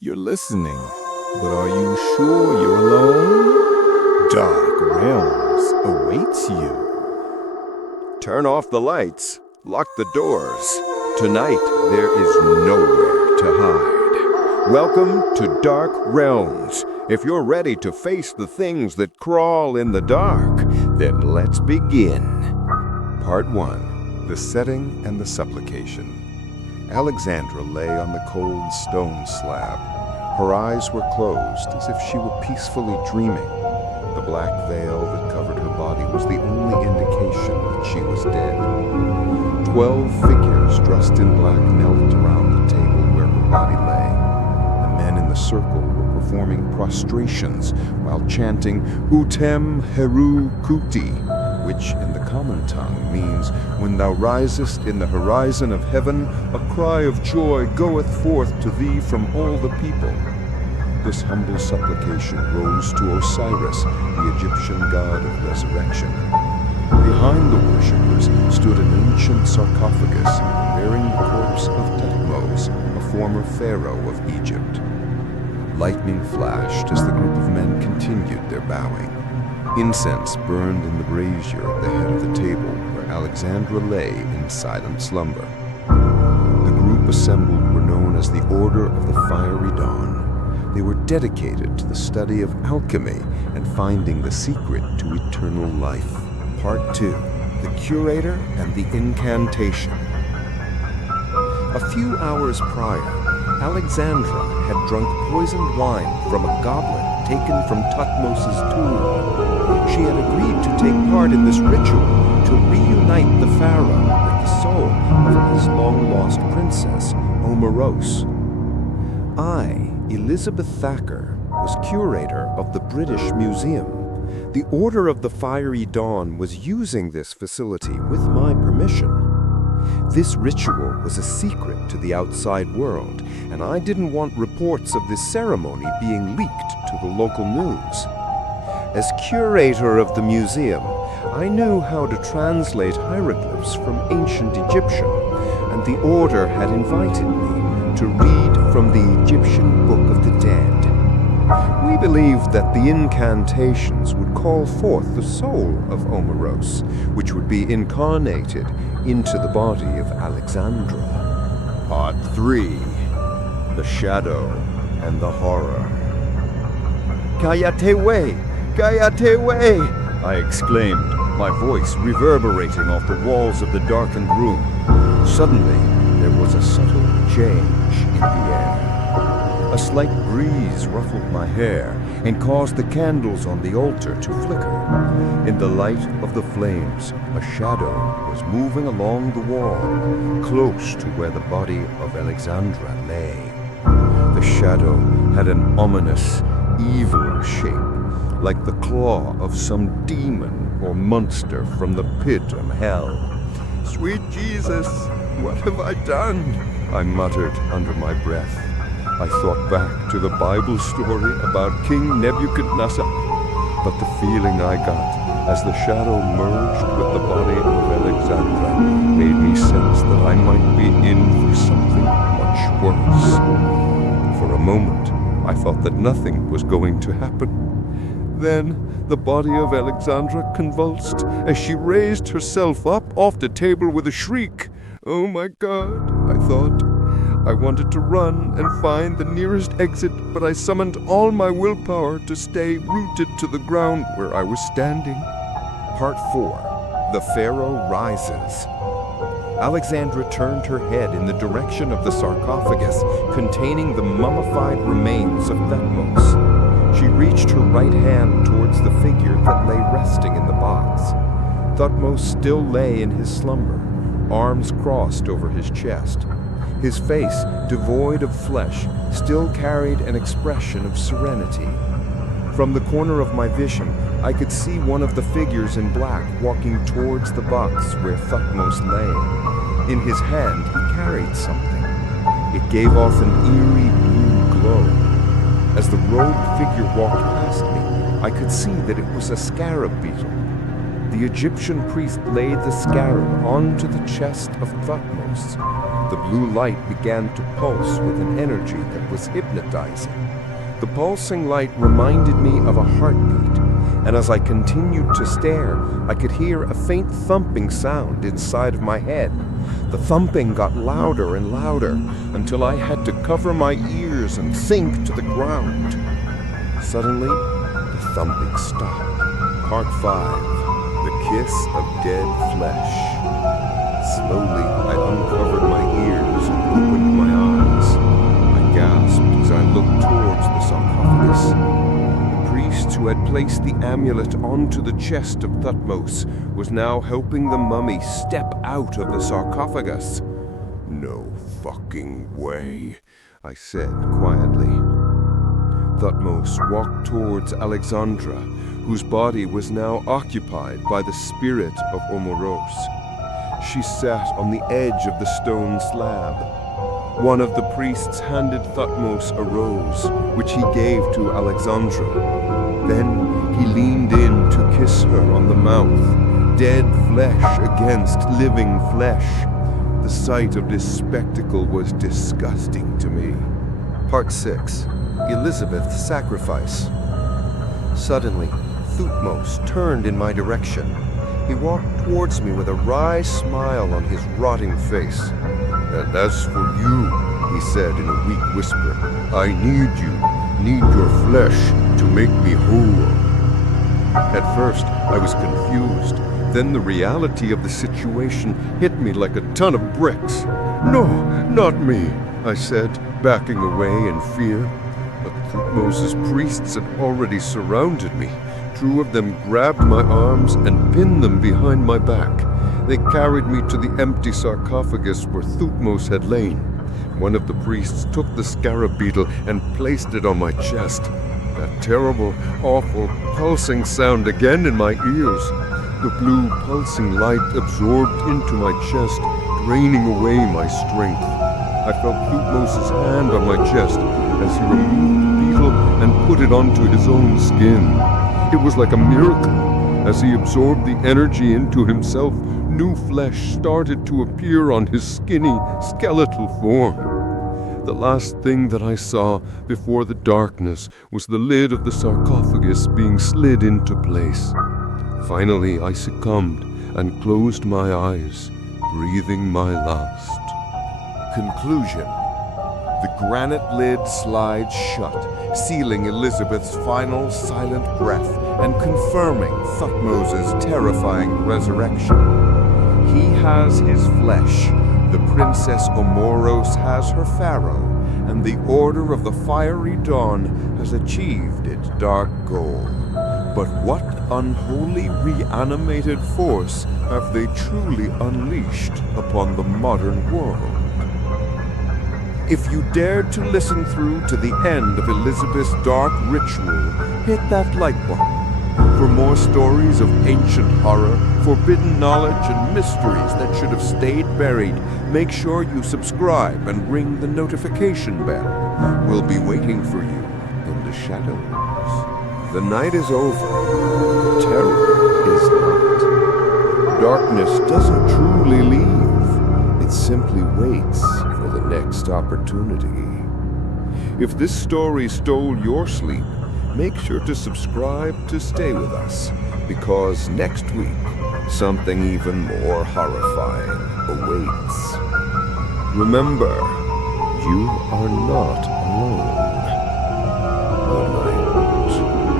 You're listening, but are you sure you're alone? Dark Realmz awaits you. Turn off the lights, lock the doors. Tonight, there is nowhere to hide. Welcome to Dark Realmz. If you're ready to face the things that crawl in the dark, then let's begin. Part 1. The Setting and the Supplication. Alexandra lay on the cold stone slab. Her eyes were closed as if she were peacefully dreaming. The black veil that covered her body was the only indication that she was dead. 12 figures dressed in black knelt around the table where her body lay. The men in the circle were performing prostrations while chanting Utem Heru Kuti, which in the common tongue means, when thou risest in the horizon of heaven, a cry of joy goeth forth to thee from all the people. This humble supplication rose to Osiris, the Egyptian god of resurrection. Behind the worshippers stood an ancient sarcophagus bearing the corpse of Thutmose, a former pharaoh of Egypt. Lightning flashed as the group of men continued their bowing. Incense burned in the brazier at the head of the table where Alexandra lay in silent slumber. The group assembled were known as the Order of the Fiery Dawn. They were dedicated to the study of alchemy and finding the secret to eternal life. Part 2. The Curator and the Incantation. A few hours prior, Alexandra had drunk poisoned wine from a goblet taken from Thutmose's tomb. She had agreed to take part in this ritual to reunite the pharaoh with the soul of his long-lost princess, Omeros. I, Elizabeth Thacker, was curator of the British Museum. The Order of the Fiery Dawn was using this facility with my permission. This ritual was a secret to the outside world, and I didn't want reports of this ceremony being leaked to the local news. As curator of the museum, I knew how to translate hieroglyphs from ancient Egyptian, and the Order had invited me to read from the Egyptian Book of the Dead. We believed that the incantations would call forth the soul of Omeros, which would be incarnated into the body of Alexandra. Part 3. The Shadow and the Horror. Kayatewe! Kayatewe! I exclaimed, my voice reverberating off the walls of the darkened room. Suddenly, there was a subtle change in the air. A slight breeze ruffled my hair and caused the candles on the altar to flicker. In the light of the flames, a shadow was moving along the wall, close to where the body of Alexandra lay. The shadow had an ominous, evil shape, like the claw of some demon or monster from the pit of hell. Sweet Jesus, what have I done? I muttered under my breath. I thought back to the Bible story about King Nebuchadnezzar, but the feeling I got as the shadow merged with the body of Alexandra made me sense that I might be in for something much worse. For a moment, I thought that nothing was going to happen. Then, the body of Alexandra convulsed as she raised herself up off the table with a shriek. Oh my God, I thought. I wanted to run and find the nearest exit, but I summoned all my willpower to stay rooted to the ground where I was standing. Part 4. The Pharaoh Rises. Alexandra turned her head in the direction of the sarcophagus containing the mummified remains of Thutmose. She reached her right hand towards the figure that lay resting in the box. Thutmose still lay in his slumber, arms crossed over his chest. His face, devoid of flesh, still carried an expression of serenity. From the corner of my vision, I could see one of the figures in black walking towards the box where Thutmose lay. In his hand, he carried something. It gave off an eerie blue glow. As the robed figure walked past me, I could see that it was a scarab beetle. The Egyptian priest laid the scarab onto the chest of Thutmose. The blue light began to pulse with an energy that was hypnotizing. The pulsing light reminded me of a heartbeat, and as I continued to stare, I could hear a faint thumping sound inside of my head. The thumping got louder and louder until I had to cover my ears and sink to the ground. Suddenly, the thumping stopped. Part 5. The Kiss of Dead Flesh. Slowly, I uncovered my ears and opened my eyes. I gasped as I looked towards the sarcophagus. The priest who had placed the amulet onto the chest of Thutmose was now helping the mummy step out of the sarcophagus. "No fucking way," I said quietly. Thutmose walked towards Alexandra, whose body was now occupied by the spirit of Omoros. She sat on the edge of the stone slab. One of the priests handed Thutmose a rose, which he gave to Alexandra. Then he leaned in to kiss her on the mouth, dead flesh against living flesh. The sight of this spectacle was disgusting to me. Part 6. Elizabeth's Sacrifice. Suddenly, Thutmose turned in my direction. He walked towards me with a wry smile on his rotting face. "And as for you," he said in a weak whisper, "I need your flesh to make me whole." At first, I was confused. Then the reality of the situation hit me like a ton of bricks. "No, not me," I said, backing away in fear. But Thutmose's priests had already surrounded me. 2 of them grabbed my arms and pinned them behind my back. They carried me to the empty sarcophagus where Thutmose had lain. One of the priests took the scarab beetle and placed it on my chest. That terrible, awful, pulsing sound again in my ears. The blue, pulsing light absorbed into my chest, draining away my strength. I felt Thutmose's hand on my chest as he removed the beetle and put it onto his own skin. It was like a miracle. As he absorbed the energy into himself, new flesh started to appear on his skinny, skeletal form. The last thing that I saw before the darkness was the lid of the sarcophagus being slid into place. Finally, I succumbed and closed my eyes, breathing my last. Conclusion. The granite lid slides shut, sealing Elizabeth's final silent breath and confirming Thutmose's terrifying resurrection. He has his flesh, the Princess Omoros has her pharaoh, and the Order of the Fiery Dawn has achieved its dark goal. But what unholy reanimated force have they truly unleashed upon the modern world? If you dared to listen through to the end of Elizabeth's dark ritual, hit that like button. For more stories of ancient horror, forbidden knowledge, and mysteries that should have stayed buried, make sure you subscribe and ring the notification bell. We'll be waiting for you in the shadows. The night is over. The terror is not. Darkness doesn't truly leave. It simply waits for the next opportunity. If this story stole your sleep, make sure to subscribe to stay with us, because next week, something even more horrifying awaits. Remember, you are not alone.